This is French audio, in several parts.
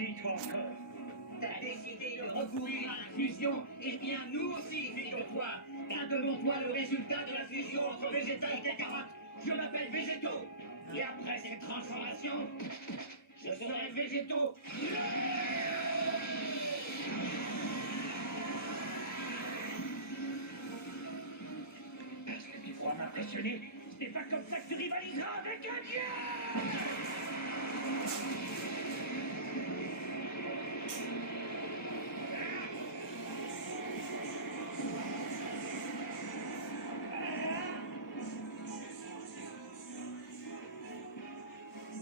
Qui, toi encore? T'as décidé de recourir à la fusion, eh bien nous aussi, figure-toi. Car devant toi le résultat de la fusion entre Vegeta et Kakarot. Je m'appelle Végéto. Et après cette transformation, je serai Végéto. Parce que tu crois m'impressionner? Ce n'est pas comme ça que tu rivaliseras avec un dieu!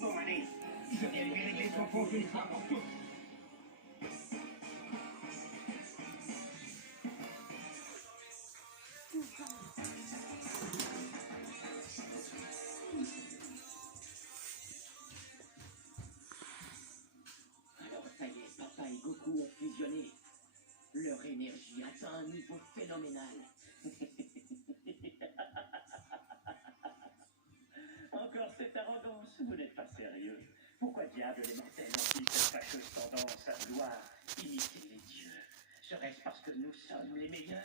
Bon allez, je viens lui régler son compte une fois pour toutes. Alors ça y est, Papa et Goku ont fusionné. Leur énergie atteint un niveau phénoménal. Encore cette arrogance, vous n'êtes pas sérieux. Pourquoi diable les mortels ont-ils cette fâcheuse tendance à vouloir imiter les dieux? Serait-ce parce que nous sommes les meilleurs?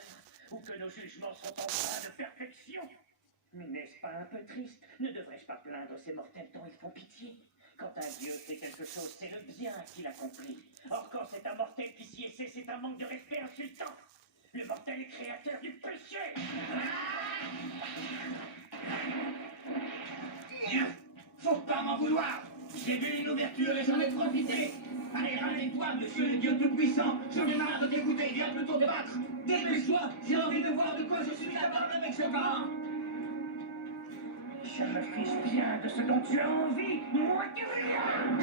Ou que nos jugements sont empreints de perfection? Mais n'est-ce pas un peu triste? Ne devrais-je pas plaindre ces mortels dont ils font pitié? Quand un dieu fait quelque chose, c'est le bien qu'il accomplit. Or, quand c'est un mortel qui s'y essaie, c'est un manque de respect insultant. Le mortel est créateur du péché. Faut pas m'en vouloir. J'ai vu une ouverture et j'en ai profité. Allez, ramène-toi, monsieur le dieu tout-puissant. J'en ai marre de t'écouter, viens plutôt te battre. Dépêche-toi, j'ai envie de voir de quoi je suis capable avec ce parent. Je me fiche bien de ce dont tu as envie, moi de rien.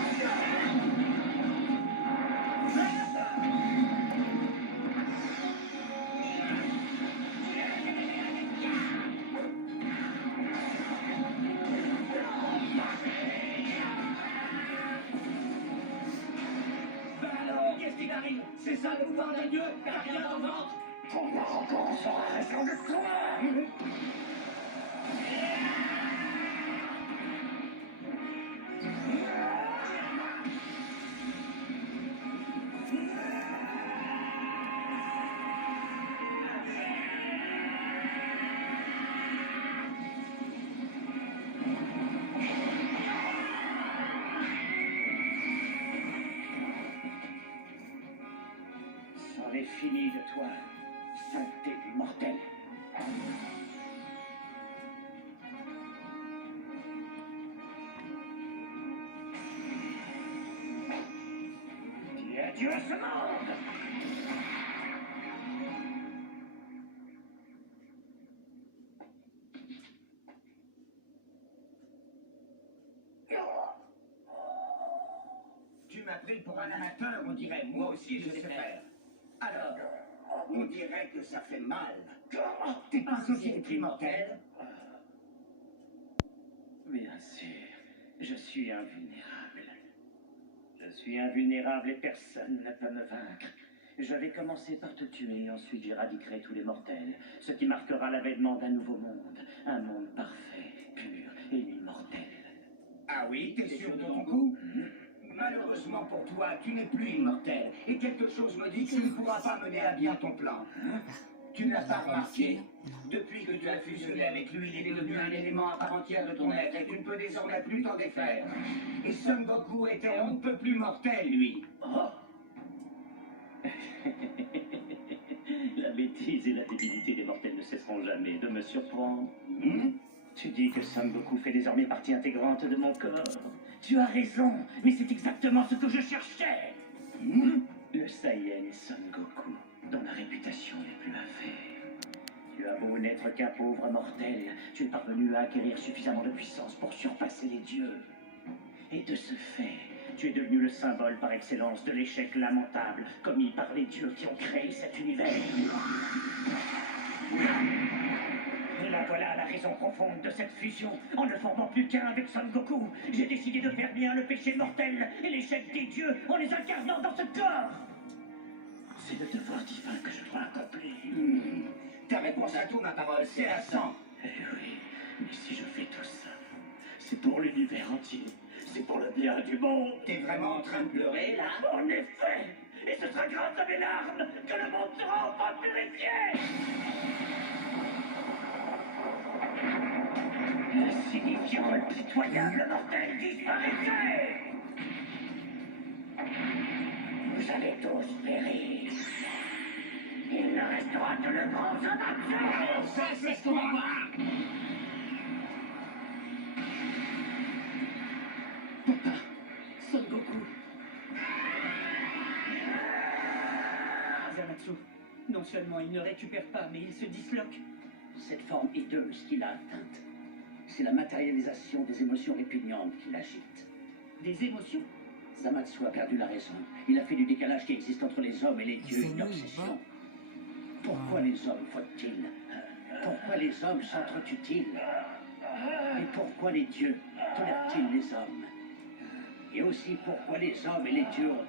Ben alors, qu'est-ce qui t'arrive? C'est ça le pouvoir d'un dieu? T'as rien dans le ventre? Ton arrogance aura raison de toi. C'en est fini de toi, sainteté du mortel. Dis adieu à ce monde! Tu m'as pris pour un amateur, on dirait. Moi aussi, je sais faire. Alors, on dirait que ça fait mal. T'es pas associé des immortels? Bien sûr, je suis invulnérable. Je suis invulnérable et personne ne peut me vaincre. Je vais commencer par te tuer, ensuite j'éradiquerai tous les mortels, ce qui marquera l'avènement d'un nouveau monde, un monde parfait, pur et immortel. Ah oui, t'es sûr de ton coup? Malheureusement pour toi, tu n'es plus immortel. Et quelque chose me dit que tu ne pourras pas mener à bien ton plan. Tu n'as pas remarqué? Depuis que tu as fusionné avec lui, il est devenu un élément à part entière de ton être et tu ne peux désormais plus t'en défaire. Et Son Goku était on ne peut plus mortel, lui. Oh. La bêtise et la débilité des mortels ne cesseront jamais de me surprendre. Tu dis que Son Goku fait désormais partie intégrante de mon corps. Tu as raison, mais c'est exactement ce que je cherchais. Le Saiyan et Son Goku, dont la réputation n'est plus à faire. Tu as beau n'être qu'un pauvre mortel, tu es parvenu à acquérir suffisamment de puissance pour surpasser les dieux. Et de ce fait, tu es devenu le symbole par excellence de l'échec lamentable commis par les dieux qui ont créé cet univers. Et là voilà la raison profonde de cette fusion. En ne formant plus qu'un avec Son Goku, j'ai décidé de faire bien le péché mortel et l'échec des dieux en les incarnant dans ce corps. C'est le devoir divin que je dois accomplir. Ta réponse à tout, ma parole, c'est la 100. Eh oui, mais si je fais tout ça, c'est pour l'univers entier. C'est pour le bien du monde. T'es vraiment en train de pleurer, là? En effet. Et ce sera grâce à mes larmes que le monde sera enfin purifié. L'insignifiant, impitoyable mortel disparaîtrait. Vous allez tous périr. Il ne restera que le grand Zamasu. Ça, c'est ce qu'on va voir! Papa, Son Goku. Zamatsu, non seulement il ne récupère pas, mais il se disloque. Cette forme hideuse qu'il a atteinte, c'est la matérialisation des émotions répugnantes qui l'agitent. Des émotions. Zamatsu a perdu la raison. Il a fait du décalage qui existe entre les hommes et les dieux une obsession. Pourquoi les hommes votent-ils? Pourquoi les hommes s'entretuent-ils? Et pourquoi les dieux tolèrent-ils les hommes? Et aussi pourquoi les hommes et les dieux ont